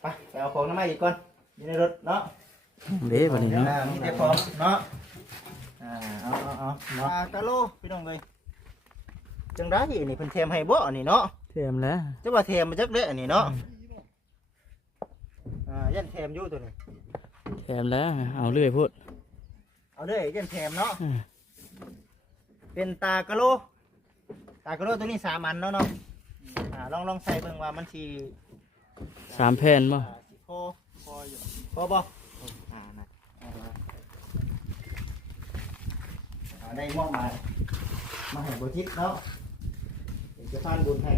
ไปเอาของน้ำมาอีกก่อนอยู่ในรถเนาะ เด้บัดนี้เนาะ มีแต่ของเนาะเอาเนาะกะโลพี่น้องเลยจังได้นี่เพิ่นแถมให้บ่อันนี้เนาะ เทียมแล้ว จะว่าแถมมาจักเด้ออันนี้เนาะยันแถมอยู่ตัวนี้ เทียมแล้วเอาเรื่อยพูด เอาเด้อยันแถมเนาะเป็นตากะโลตัวนี้3 อันเนาะลองใส่เบิ่งว่ามันสิ 3 แผ่นบ่ พออยู่พอบ่นะได้มอบมาให้บ่ทิศเนาะเดี๋ยวจะพานบุญให้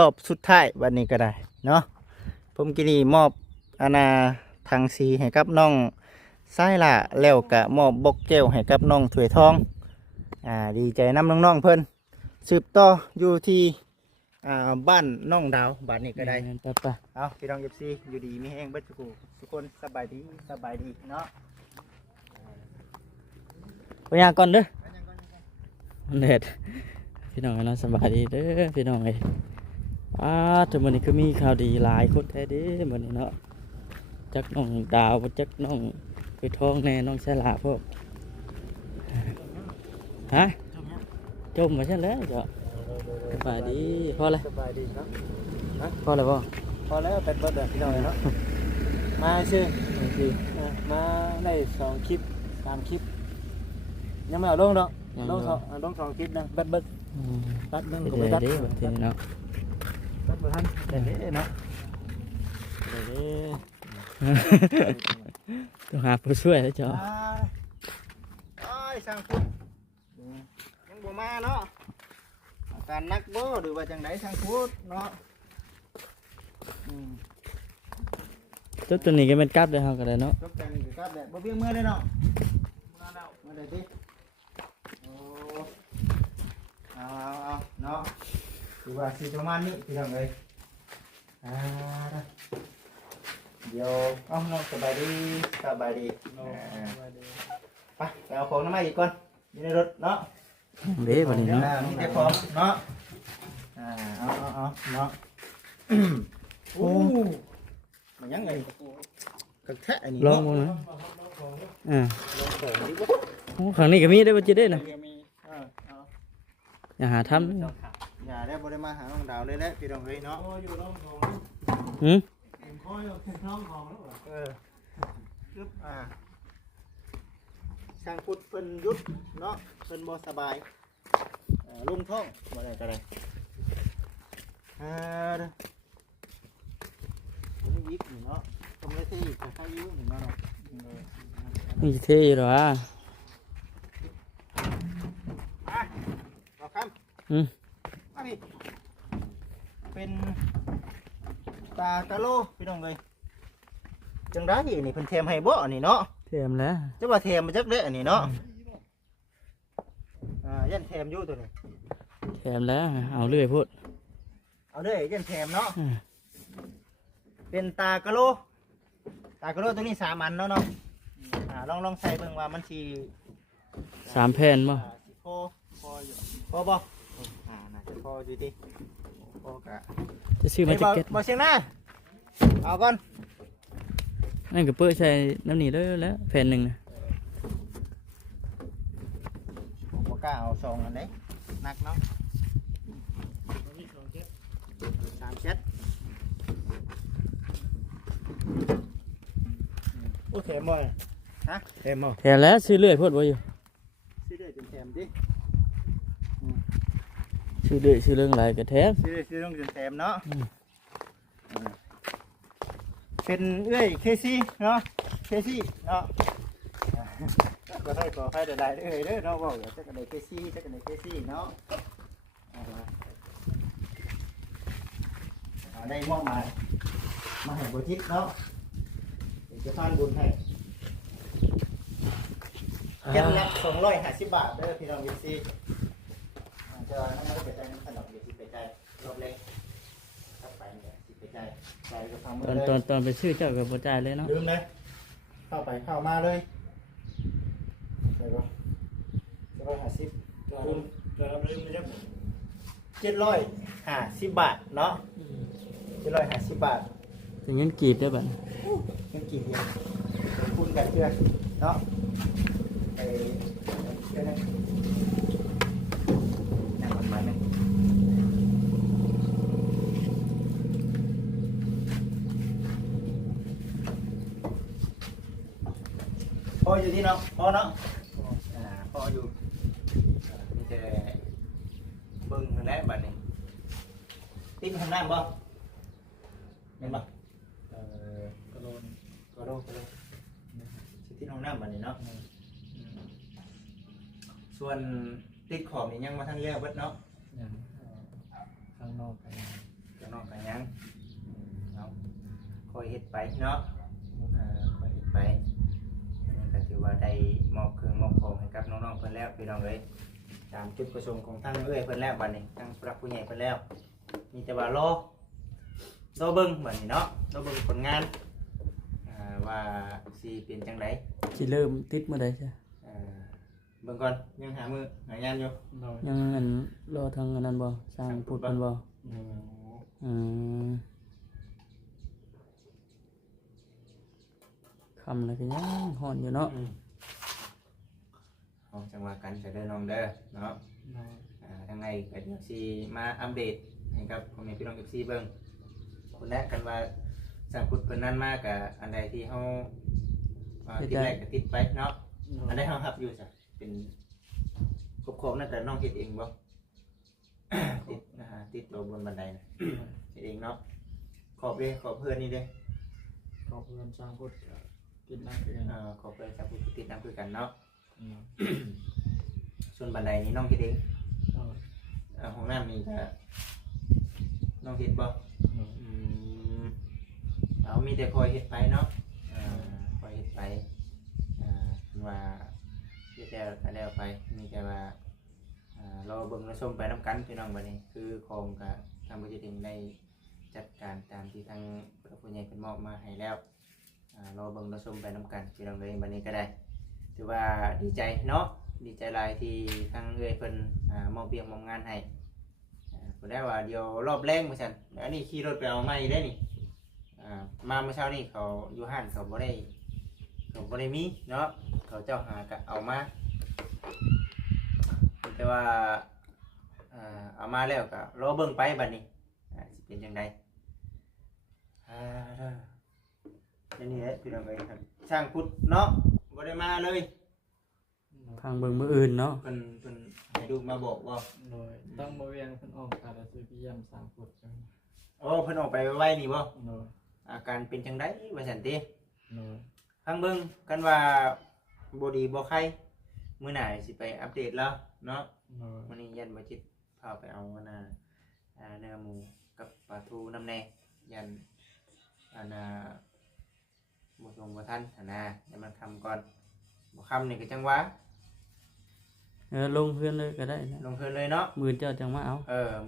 รอบสุดท้ายวันนี้ก็ได้เนาะผมกินนี่มอบทางซีให้กับน้องไส้ละแล้วกะมอบบกแก้วให้กับน้องถวยทองดีใจน้ำน้องๆเพิ่นสืบต่ออยู่ที่บ้านน้องดาวบ้านนี้ก็ได้ ไป เอาพี่น้องFCอยู่ดีมีแห้งเบิดทุกคนสบายดีเนาะ ไปย่างก่อนเด้อเด็ดพี่น้องเนาะสบายดีเด้อพี่น้องเอ้ยถึงวันนี้ก็มีข่าวดีหลายคนแท้เด้อมื้อนี้เนาะจักน้องดาวจักน้องไปทองแน่น้องสลาพวกฮะจมมาซั่นแล้วจ้ะสบายดีพอเลย สบายดีเนาะ พอแล้วบ่ พอแล้วเป็นเบิดเด้อพี่น้องเนาะมาชื่อมาได้2 คลิป 3 คลิปยังไม่เอาลงดอกลง2 คลิปนะเบิดตัดนึงก็ไม่ตัด เด้อทีนี้เนาะ ตัดบ่ทันแต่เด้เนาะ ต้องหาผู้ช่วยแล้วจ้ะ สั่งพุทธยังบ่มาเนาะอาการนักบ่หรือว่าจังไดสั่งพุทธเนาะ จุดตัวนี้ก็เป็นกลับได้เฮาก็ได้เนาะ จบจังนี่ครับแหละบ่เพียงมื้อเลยเนาะมาได้ดิโอ้เอาเนาะคือว่าสิประมาณนี้พี่น้องเอ้ยเดี๋ยวน้องสบายดีไปเอาของน้ำมาอีกก่อนอยู่ในรถเนาะ เด้บัดนี้เนาะ มีแต่ของเนาะเอาเนาะโอ้มันยังไงกระแทะอันนี้ ลองบ่นะโอ้ข้างนี้ก็มีได้บ่จิได้น่ะอย่าหาทำ อย่าได้บ่ได้มาหาน้องดาวเลยแหละพี่น้องเอ้ยเนาะ หืม ปึ๊บช่างพุทธเพิ่นยุดเนาะเพิ่นบ่สบายลงท้องบ่ได้ก็ได้เด้อนี่ยิกนี่เนาะทำได้ที่จะให้ยิ้วนี่เนาะ นี่เท่อยู่หรอ บอกคำมาพี่เป็นตากะโลพี่น้องเลยจังได้นี่เพิ่นแถมให้บ่อันนี้เนาะ เทียมแล้ว จะว่าแถมมาจักเด้ออันนี้เนาะยันแถมอยู่ตัวนี้ เทียมแล้วเอาเรื่อยพูด เอาเด้อยันแถมเนาะเป็นตากะโลตัวนี้3 อันเนาะลองใส่เบิ่งว่ามันสิ 3 แผ่นบ่ พออยู่พอบ่น่าจะพออยู่ดิพอกะ จะซื้อมาแจ็คเก็ต บ่เชียงหน้าเอาก่อน นั่นก็เปิดใส่น้ำนี่เลยแล้วแผ่นหนึงนะ บ่กล้าเอา2 อันไหนหนักเนาะ3 เซตโอ้แถมบ่ฮะแถมบ่ แถมแล้วซื้อเรื่อยพูดบ่อยู่ ซื้อได้เป็นแถมดิ ซื้อเรื่อยซื้อเรื่องอะไรก็แถม ซื้อต้องเป็นแถมเนาะเป็นเอ้ยเคซี่เนาะเคซี่เนาะก็ให้ขอให้ได้เอ้ยเด้อเนาะว่าอย่าจะกันได้เคซี่เนาะได้มอบมาให้บ่ทิศเนาะเดี๋ยวจะพานบุญให้แค่ละ250 บาทเด้อพี่น้องวิซี จะนั่งรถไปใจน้ำขนมเดี๋ยวสิไปใจรถเล็กถ้าไปเนี่ยสิไปใจใจก็ฟังมือ ตอน เลย ตอนไปซื้อเจ้ากับบ่จ่ายเลยเนาะ ลืมเลยเข้าไปเข้ามาเลยใช่ปะ750คูณ จะรับลืมไม่ได้ผม 750 บาทเนาะ750 บาท ถึงเงินกีบได้บัด เงินกี่เดียวคูณกันเพื่อนเนาะไปเพื่อนนะนั่งมันไปไหมพออยู่ที่เนาะพอเนาะพออยู่มีแต่เบิ่งนั่นแหละบัดนี้ติ๊กทำได้บ่เห็นบ่ กระโดน ก็โลสิที่ห้องน้ำบัดนี้เนาะส่วนติ๊กขอบนี่ยังมาทันแล้วเบิดเนาะ อย่างข้างนอกกัน ก็นอกกันยังเนาะคอยเฮ็ดไปเนาะคอยเฮ็ดไปนี่ก็ถือว่าได้มอบเครื่องมอบของให้กับน้องๆเพิ่นแล้วพี่น้องเอ้ยตามจุดประสงค์ของทางเอ้ยเพิ่นแล้วบัดนี้ทางผู้รักผู้ใหญ่เพิ่นแล้วมีแต่ว่ารอเบิ่งบัดนี้เนาะรอเบิ่งผลงานว่าสิเป็นจังได สิเริ่มติดเมื่อใดจ้ะ เบิ่งก่อนยังหามือหางานอยู่ โดย ยังอันรอทางอันนั้นบ่สร้างพูดเพิ่นบ่อืมคำแล้วก็ยังฮ้อนอยู่เนาะ เอาจังหวะกันจะเดินน้องเด้อเนาะ โดย ทางไงก็เดี๋ยวสิมาอัปเดตให้กับพ่อแม่พี่น้อง FC เบิ่งคนแรกกันว่าสั่งพุดเพิ่นนั้นมากกับอันใดที่เฮาติดแรกก็ติดไปเนาะอันใดเฮารับอยู่จ้ะเป็นครบๆนั่นแต่น้องเฮ็ดเองบ่ ติดติดตัวบนบันไดนะ เฮ็ดเองเนาะขอบเด้ขอบเพื่อนนี่เด้ ขอบเพื่อนสร้างพุทธกินน้ำเพื่อน ขอบเพื่อนสั่งพุดติดน้ำคือกันเนาะ ส่วนบันไดนี้น้องเฮ็ดเองห้องน้ำนี่ก็น้องเฮ็ดบ่เอามีแต่คอยเฮ็ดไปเนาะคอยเฮ็ดไปว่าเฮ็ดแล้วก็แล้วไปมีแต่ว่าเราเบิ่งเราชมไปน้ำกันพี่น้องบัดนี้คือของก็ทางบริษัทเองได้จัดการตามที่ทางผู้ใหญ่เป็นมอบมาให้แล้วเราเบิ่งเราชมไปน้ำกันพี่น้องเลยบัดนี้ก็ได้ถือว่าดีใจเนาะดีใจหลายที่ทางเอื้อยเพิ่นมอบเบียงมอบงานให้ก็ได้ว่าเดี๋ยวรอบแรงว่าซั่นอันนี้ขี่รถไปเอาไม้ได้นี่มาเมื่อเช้านี่เขาอยู่ห้านเขาบ่ได้มีเนาะเขาเจ้าหากะเอามาแต่ว่าเอามาแล้วก็รอเบิ่งไปบัดนี้สิเป็นจังไดนี่แหละพี่น้องเอ้ยครับช่างพุทธเนาะบ่ได้มาเลย พังเบิ่งมื้ออื่นเนาะ เพิ่นให้ลูกมาบอกว่า โดยต้องมาเวียงเพิ่นออกการซื้อพิยามสร้างพุทธกัน โอ้เพิ่นออกไปไว้นี่บ่ โดย อาการเป็นจังไดว่าซั่นติ โดย ฟังเบิ่งกันว่าบ่ดีบ่ไข้มื้อหน้าสิไปอัปเดตแล้วเนาะ โดย วันนี้ยันบจิตพาไปเอาเนื้อหมูกับปลาทูน้ำแน่ยันบุตรงบุทันเดี๋ยวมันคำก่อนบุคำนี่ก็จังหวะ ลงเพื่อนเลยก็ได้นะ ลงเพลินเลยเนาะ มื้อเจ้าจังมาเอา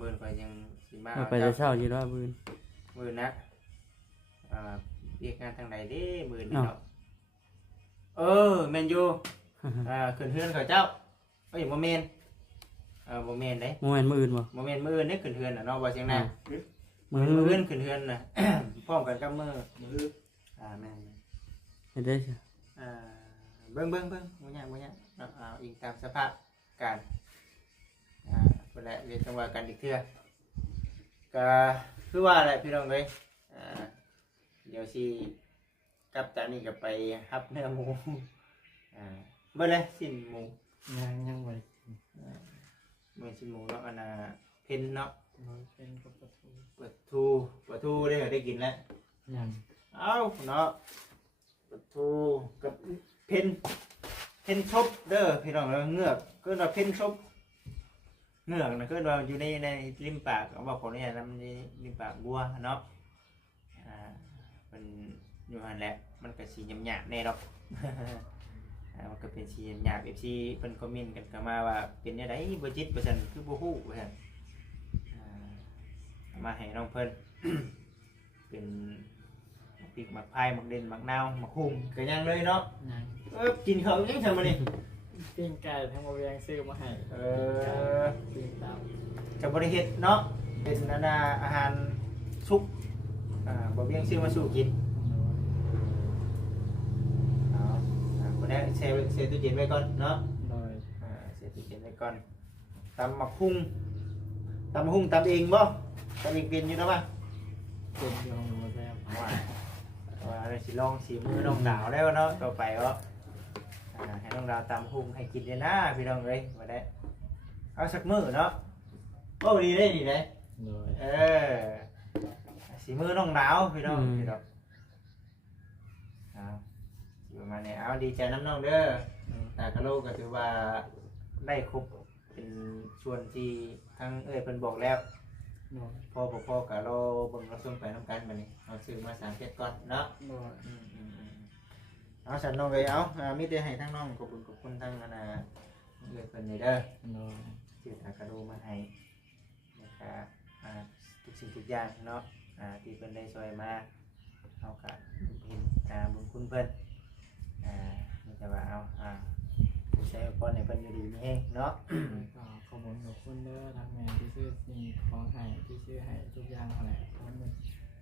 มือไปยังสีมา เอาไปแต่เช้าอยู่แล้วมื้อ มือนะเรียกงานทางไหนดิมือนี่เนาะแมนยูขึ้นเฮือนเขาเจ้าเอ้ยโมเมนโมเมนเด้ บ่แม่นมื้ออื่นบ่ โมเมนมือนี่ขึ้นเฮือนน่ะเนาะว่าเสียงน่ะ มื้อ มือ อื่ อื่ น นขึ้นเฮือนน่ะ พร้อมกันกับมือแม่น เฮ็ดได้จ้ะ เบิ่งบ่ยากอีกตามสภาพการเพิ่นแหละเรียนจังหวะกันอีกเทื่อก็คือว่าแหละพี่น้องเอ้ยเดี๋ยวสิกลับจากนี้ก็ไปรับเนื้อหมูเบิ่งเลยสิ้นหมู ยังไว้ เมื่อสิ้นหมูเนาะเพิ่นเนาะ โดยเป็นกับประตู ปลาทูได้กินแล้ว ยัง เอ้าเนาะปลาทูกับเพ่นชบเด้อพี่น้องเงือกก็เราเพ่นชบเงือกนะก็เราอยู่ในริมปากเขาบอกคนนี้นะมันริมปากบัวเนาะมันอยู่หันแหละมันก็สีหยาบๆแน่ดอก มันก็เป็นสีหยาบ FC เพิ่นคอมเมนต์กันก็มาว่าเป็นจังไดบ่จิตว่าซั่นคือบ่ฮู้ว่าซั่นเอามาให้น้องเพิ่น เป็นพริกหมักพายหมักเด่นหมักนาวหมักหุ่งก็ยังเลยเนาะ ยัง กินข้าวยังซั่นมื้อนี้ ปิ้งไก่ทั้งบ่เวียงซื้อมาให้ปิ้งตาม จะบ่ได้เฮ็ดเนาะเป็นอาหารสุกบ่เวียงซื้อมาสู่กินบ่ได้เซตู้เย็นไว้ก่อนเนาะ โดย เซตู้เย็นไว้ก่อนตำหมักหุ่งตำเองบ่ตำเองเป็นอยู่เนาะป่ะ เป็นอยู่ของบ่แซ่บ ว่าเราสิลองสีมือน้องดาวแล้วเนาะต่อไปก็ให้น้องดาวตำหุ่งให้กินเลยนะพี่น้องเลยมาได้เอาสักมื้อเนาะโอ้ดีได้ดีได้ โดย สีมือน้องดาวพี่น้องพี่น้องอยู่มาเนี่ยเอาดีใจน้ำน้องเด้อตากะโลก็ถือว่าได้ครบเป็นส่วนที่ทั้งเพิ่นบอกแล้ว โดย พ่อกับเราเบิ่งเราส่งไปน้ำกันมานี่เราซื้อมา3 7ก่อนเนาะ โดย เอาฉันน้องเลยเอามีแต่ให้ทั้งน้องขอบคุณทั้งเพิ่นนี่เด้อ โดย ซื้อตากระดูมาให้นะครับทุกสิ่งทุกอย่างเนาะที่เพิ่นได้ช่วยมาเอากะเห็นบุญคุณเพิ่นนี่จะว่าเอาผู้ใช้อุปกรณ์ในเพิ่นอยู่ดีมีแฮงเนาะ ก็ขอบคุณเด้อทางแม่ที่ซื้อสิ่งของให้ที่ซื้อให้ทุกอย่างนั่นแหละ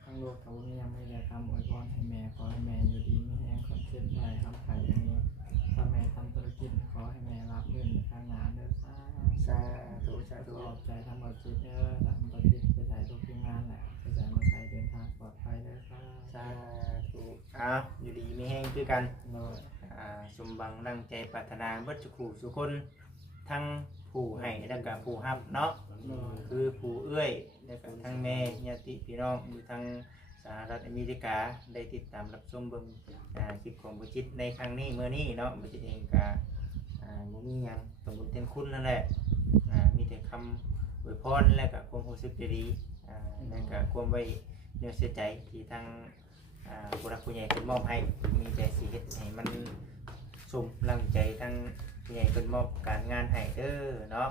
ข้างโลกเขาบ่มียังไม่ได้ทำอวยพรให้แม่ขอให้แม่อยู่ดีมีแรงความเชื่อใจทำไข่อันนี้ถ้าแม่ทำธุรกิจขอให้แม่รับเงินทางงานเด้อ สาธุ ขอบใจทำบัตรจิตเด้อทำบัตรจิตไปใช้ทุกทีมงานแหละไปใช้มาใช้เดินทางปลอดภัยเด้อครับ สาธุอยู่ดีมีแฮงคือกัน โดย สมบังดังใจปรารถนาเบิดสุขสุคนทั้งผู้ให้และก็ผู้รับเนาะ โดย คือผู้เอื้อยและก็ทั้งแม่ญาติพี่น้องอยู่ทางสหรัฐอเมริกาได้ติดตามรับชมเบิ่งคลิปของบุจิตในครั้งนี้เมื่อนี้เนาะบุจิตเองก็บ่มีหยังสมบูรณ์เต็มคุณนั่นแหละมีแต่คำอวยพรและก็ความรู้สึกดีและก็ความไว้เนื้อเสียใจที่ทางผู้รักผู้ใหญ่เพิ่นมอบให้มีแต่สิเฮ็ดให้มันสมรังใจทั้งผู้ใหญ่เพิ่นมอบการงานให้เด้อเนาะ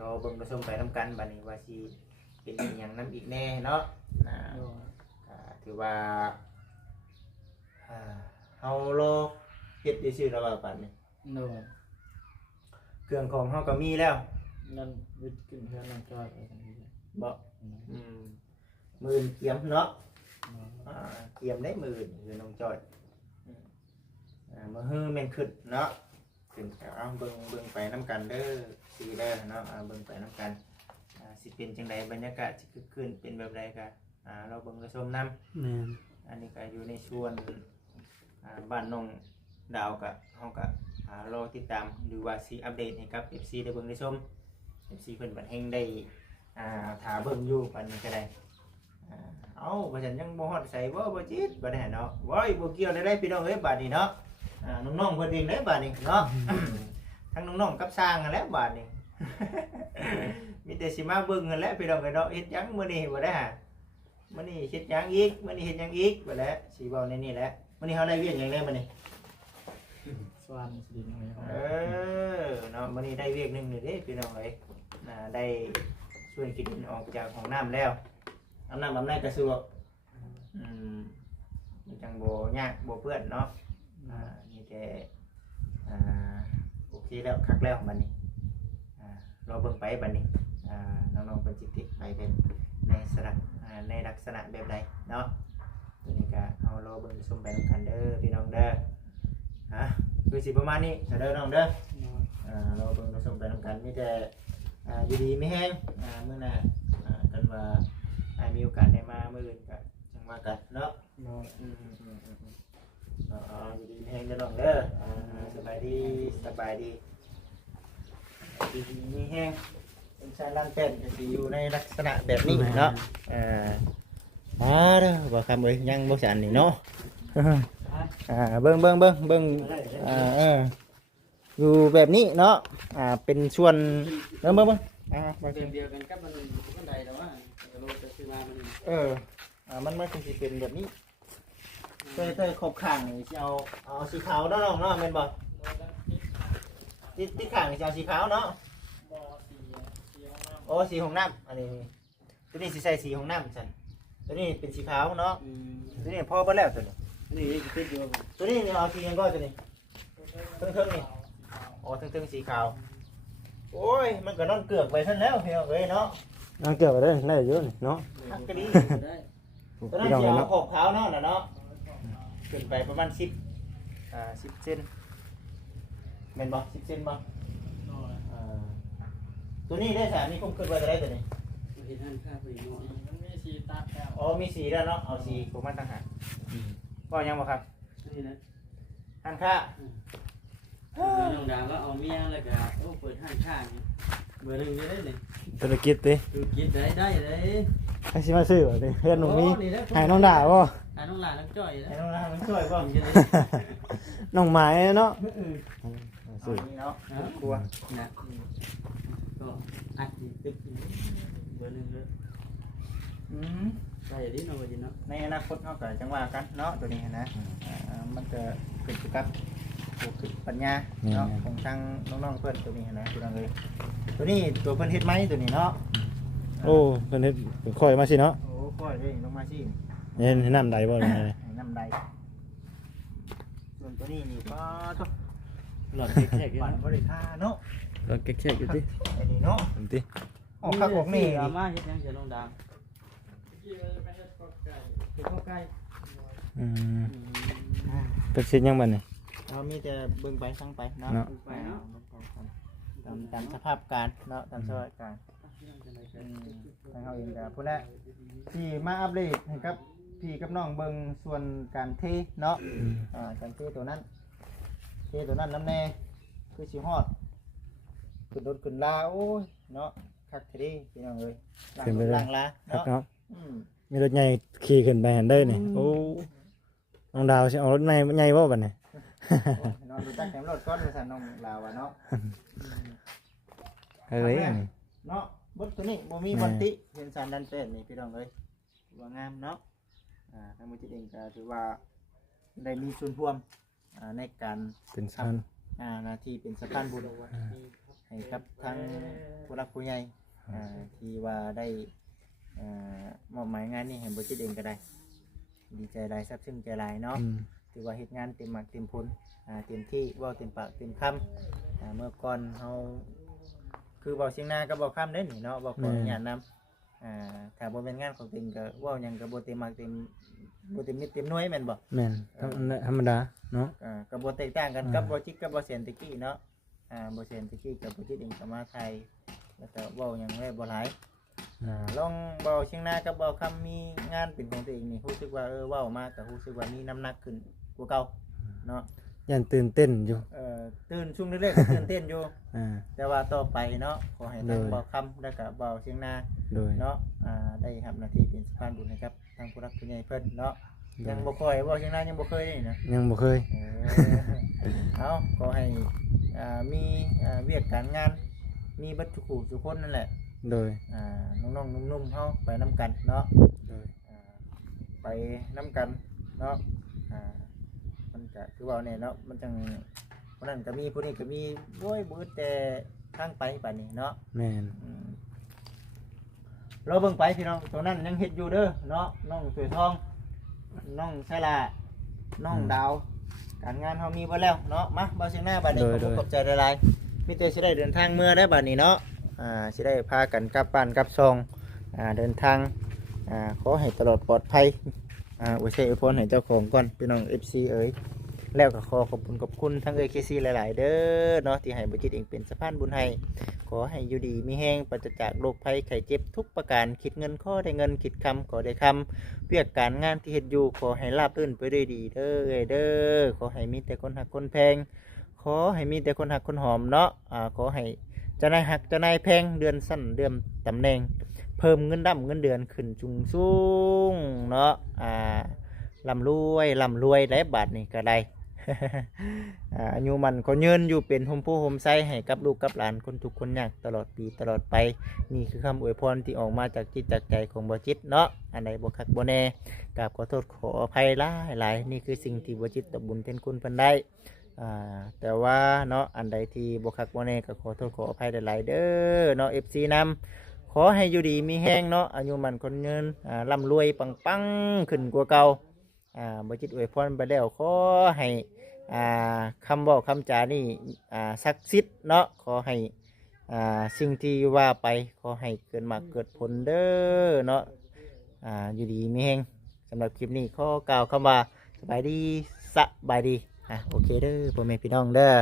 รอเบิ่งมาชมไปนำกันบัดนี้ว่าสิเป็นอีหยังนำอีกแน่เนาะโดย ถือว่าเฮารอเฮ็ดได้ซื่อแล้วว่าปัดนี้ โดย เครื่องของเฮาก็มีแล้ว นั่นวิทย์ขึ้นเพื่อนน้องจอยไปทางนี้ บ่มื่นเกียมเนาะเกียมได้มื่นคือน้องจอยมาฮือแม่นขึ้นเนาะขึ้นเอาเบิ่งไปนำกันเด้อสิเด้อเนาะเบิ่งไปนำกันสิเป็นจังไดบรรยากาศสิคึกคืนเป็นแบบใดก็เราเบิ่งเราชมนำ แม่น อันนี้ก็อยู่ในส่วนบ้านน้องดาวกับเฮาก็รอติดตามหรือว่าสิอัปเดตให้กับ FC ได้เบิ่งได้ชม FC เพิ่นบัดแห่งได้ถาเบิ่งอยู่ปานนี้ก็ได้ว่าฉันยังบ่ฮอดใส่บ่จิตบ่ได้เนาะโว้ยบ่เกี่ยวได้พี่น้องเอ้ยบัดนี้เนาะน้องๆเพิ่นเองเด้บัดนี้เนาะ ทั้งน้องๆกับสร้างนั่นแหละบัดนี้ มีแต่สิมาเบิ่งนั่นแหละพี่น้องเอ้ยเนาะเฮ็ดหยังมื้อนี้บ่ได้ฮะ มื้อนี้เฮ็ดหยังอีกมื้อนี้เฮ็ดหยังอีกบ่แล้วสิเว้าในนี้แหละมื้อนี้เฮาได้เวียกหยังแน่มื้อนี้ สวรรค์สิรินของ เนาะมื้อนี้ได้เวียกหนึงนี่เด้พี่น้องเอ้ยได้ช่วยกินดินออกจากห้องน้ำแล้วอาบน้ำอาบในก็สะดวกมันจังบ่ยากบ่เปื้อนเนาะนี่แต่โอเคแล้วคักแล้วบัดนี้รอเบิ่งไปบัดนี้น้องๆเพิ่นสิติดไปเป็นในลักษณะแบบใดเนาะตัวนี้ก็เอารอเบิ่งชมไปนำกันเด้อพี่น้องเด้อคือสิประมาณนี้เด้อน้องเด้อรอเบิ่งชมไปนำกันมีแต่อยู่ดีไม่แห้งมื้อหน้ากันว่ามีโอกาสได้มามื้ออื่นก็จังว่ากันเนาะอยู่ดีไม่แห้งเด้อน้องเด้อสบายดีดีไม่แห้งเป็นชายลังเต้นก็สิอยู่ในลักษณะแบบนี้เนาะเด้อบ่คำเอ้ยยังบ่สันนี่เนาะ เบิ่งอยู่แบบนี้เนาะเป็นส่วนเบิ่งเดียวกันกับมันใดแต่ว่าโลจะซื้อมามัน มันคงสิเป็นแบบนี้ เต้ยครบข้างนี่สิเอาสีขาวเนาะน้องเนาะแม่นบ่ที่ข้างนี่สิเอาสีขาวเนาะ บ่สีของน้ำ โอ้สีของน้ำอันนี้ตัวนี้สิใส่สีของน้ำซั่นตัวนี้เป็นสีขาวเนาะตัวนี้พอเบิดแล้วตัวนี้ นี่ติดอยู่ ตัวนี้นี่เอาสีหยังก็ตัวนี้เทิงๆนี่อ๋อเทิงๆสีขาวโอ้ยมันก็นอนเกือกไปซั่นแล้วเฮียเอ้ยเนาะ นั่งเกี่ยวกันได้เยอะนี่เนาะ ฮักกะดี ได้ ตัวนั้น พี่น้อง สิ กัน เอา เนาะ ขอบขาวเนาะน่ะเนาะขึ้นไปประมาณ10เซนแม่นบ่10เซนบ่ตัวนี้ได้สารนี่ผมขึ้นไว้จะได้ตัวนี้ เห็นท่านค่าไปเนาะ มันมีสีตัดแล้ว อ๋อมีสีแล้วเนาะเอาสีผมมาต่างหากว่ายังบ่ครับ นี่นะ หันค่า น้องดาวก็เอาเมียแล้วก็โอ้เปิดห้างข้างเบอร์หนึ่งได้เลย ธุรกิจติ ดูกินได้เลย ให้สิมาซื้อบ่นี่เพื่อนหนุ่มมี นี่นะ ให้น้องด่าบ่ หาน้องหลานน้องจ้อยนะ ไอ้น้องนะมันช่วยบ่ ผมจะได้ น้องหมายเนาะ เอา ซื้อ นี่เนาะ กลัวนะก็อัดตึกเบอร์หนึ่งเลย อืม ใส่ดิน้องจินเนาะ ในอนาคตเฮาก็จังว่ากันเนาะตัวนี้นะมันจะขึ้นอยู่กับผู้คิดปัญญาเนาะของทางน้องๆเพิ่นตัวนี้นะพี่น้องเอ้ยตัวนี้ตัวเพิ่นเฮ็ดไหมตัวนี้เนาะ โอ้เพิ่นเฮ็ดค่อยมาสิเนาะ โอ้ค่อยเด้ลงมาสิ เห็นน้ำใดบ่นี่ ให้น้ำใดส่วนตัวนี้นี่ก็ทุก หลอดแขก หวานบริท่าเนาะ หลอดแขกอยู่ดิ ไอ้นี่เนาะ เห็นติ ออกข้างออกนี่ ดราม่าเฮ็ดยังจะน้องดาว ที่เราจะไปเฮ็ดกบไก่ คือเข้าใกล้ อืมเป็นสิยังบัดนี่ เรามีแต่เบิ่งไปสั่งไปเนาะ เนาะ ไปเนาะ ตามสภาพการเนาะตามสภาพการทางเราเองก็พูดแล้วที่มาอัปเดตให้กับพี่กับน้องเบิ่งส่วนการเทเนาะการเทตัวนั้นน้ำแน่คือสิฮอดขึ้นรถขึ้นลาโอ้ยเนาะคักทีพี่น้องเอ้ยล้างลา ครับ เนาะ เนาะมีรถใหญ่ขี่ขึ้นไปหันได้นี่โอ้น้องดาวสิเอารถใหญ่บ่บัดนี่ นอนดูตั้งแคมป์รถก้อนไปสั่นน้องลาวอะเนาะ เอ้ย เนาะบดตัวนี้บ่มีวันติเห็นสารดันเป็นนี่พี่น้องเอ้ยว่างามเนาะทางมือจิตเองก็ถือว่าได้มีส่วนร่วมในการ เป็นซัน หน้าที่เป็นสะพานบุญให้กับทั้งผู้รักผู้ใหญ่ที่ว่าได้มอบหมายงานนี้ให้บ่จิตเองก็ได้ดีใจหลายซาบซึ้งใจหลายเนาะถือว่าเฮ็ดงานเต็มหมักเต็มผลเต็มที่เว้าเต็มปากเต็มคำเมื่อก่อนเฮาคือเว้าเสียงหน้าก็เว้าคำได้นี่เนาะเว้าขออนุญาตนำถ้าบ่เป็นงานของเต็งก็เว้าหยังก็บ่เต็มหมักเต็มบ่เต็มมิตรเต็มหน่วยแม่นบ่ แม่นธรรมดาเนาะ ก็บ่แตกต่างกันกับบ่จิกกับบ่เซนตะกี้เนาะบ่เซนตะกี้กับบ่จิกเองก็มาไทยแล้วก็เว้าหยังได้บ่หลายลองเว้าเสียงหน้ากับเว้าคำมีงานเป็นของตัวเองนี่รู้สึกว่าเว้ามาก็รู้สึกว่ามีน้ำหนักขึ้นกว่าเก่าเนาะ ยันตื่นเต้นอยู่ ตื่นช่วงแรกๆก็ตื่นเต้นอยู่ แต่ว่าต่อไปเนาะขอให้ทั้งเบาคำแล้วก็เบาเสียงหน้า โดย เนาะได้ทำหน้าที่เป็นสะพานบุญนะครับทางผู้รักผู้ใหญ่เพิ่นเนาะยังบ่ค่อยเบาเสียงหน้ายังบ่เคยนี่นะ ยังบ่เคย เอาขอให้มีเวียกการงานมีเบัตรทุกคู่ทุกคนนั่นแหละ โดย น้องๆนุ่มๆเฮาไปนํกันเนาะ โดย ไปนํกันเนาะมันก็คือว่าเนี่ยเนาะมันจังคนนั้นก็มีผู้นี้ก็มีโว้ยบ่แต่ทางไปป่านนี้เนาะ แม่น เราเบิ่งไปพี่น้องตัวนั้นยังเฮ็ดอยู่เด้อเนาะน้องสวยทองน้องไสลาน้องดาวการงานเฮามีบ่แล้วเนาะมาบ่เสียงหน้าบัดนี้ขอบใจหลายๆมีแต่สิได้เดินทางเมื่อได้บัดนี้เนาะสิได้พากันกลับบ้านกลับซองเดินทางขอให้ตลอดปลอดภัยอวยชัยอวยพรให้เจ้าของก่อนพี่น้อง FC เอ๋ยแล้วก็ขอขอบคุณทั้ง AKC หลายๆเด้อเนาะที่ให้บ่จิตเองเป็นสะพานบุญให้ขอให้อยู่ดีมีแห้งปราศจากโรคภัยไข้เจ็บทุกประการคิดเงินขอได้เงินคิดคำขอได้คำเวียกการงานที่เฮ็ดอยู่ขอให้ราบรื่นไปด้วยดีเด้อเด้อขอให้มีแต่คนหักคนแพงขอให้มีแต่คนหักคนหอมเนาะขอให้เจ้านายหักเจ้านายแพงเดือนสั้นเดือนตำแหน่งเพิ่มเงินดำเงินเดือนขึ้นสูงเนาะร่ำรวยได้บาทนี่ก็ได้ อายุมันก็ยืนอยู่เป็นโฮมโพโฮมไซให้กับลูกกับหลานคนทุกคนยากตลอดปีตลอดไปนี่คือคำอวยพรที่ออกมาจากจิตจากใจของบ่จิตเนาะอันใดบ่คักบ่แน่กราบขอโทษขออภัยหลายนี่คือสิ่งที่บ่จิตตะบุญเทนคุณเพิ่นได้แต่ว่าเนาะอันใดที่บ่คักบ่แน่ก็ขอโทษขออภัยหลายๆเด้อเนาะ FC นำขอให้อยู่ดีมีแห้งเนาะอายุมันคนยืนร่ำรวยปังๆขึ้นกว่าเก่าบ่จิตอวยพรไปแล้วขอให้คำบอกคำจานี่ศักดิ์สิทธิ์เนาะขอให้สิ่งที่ว่าไปขอให้เกิดมาเกิดผลเด้อเนาะอยู่ดีมีแห้งสำหรับคลิปนี้ขอกล่าวคำว่าสบายดีสบายดีโอเคเด้อพ่อแม่พี่น้องเด้อ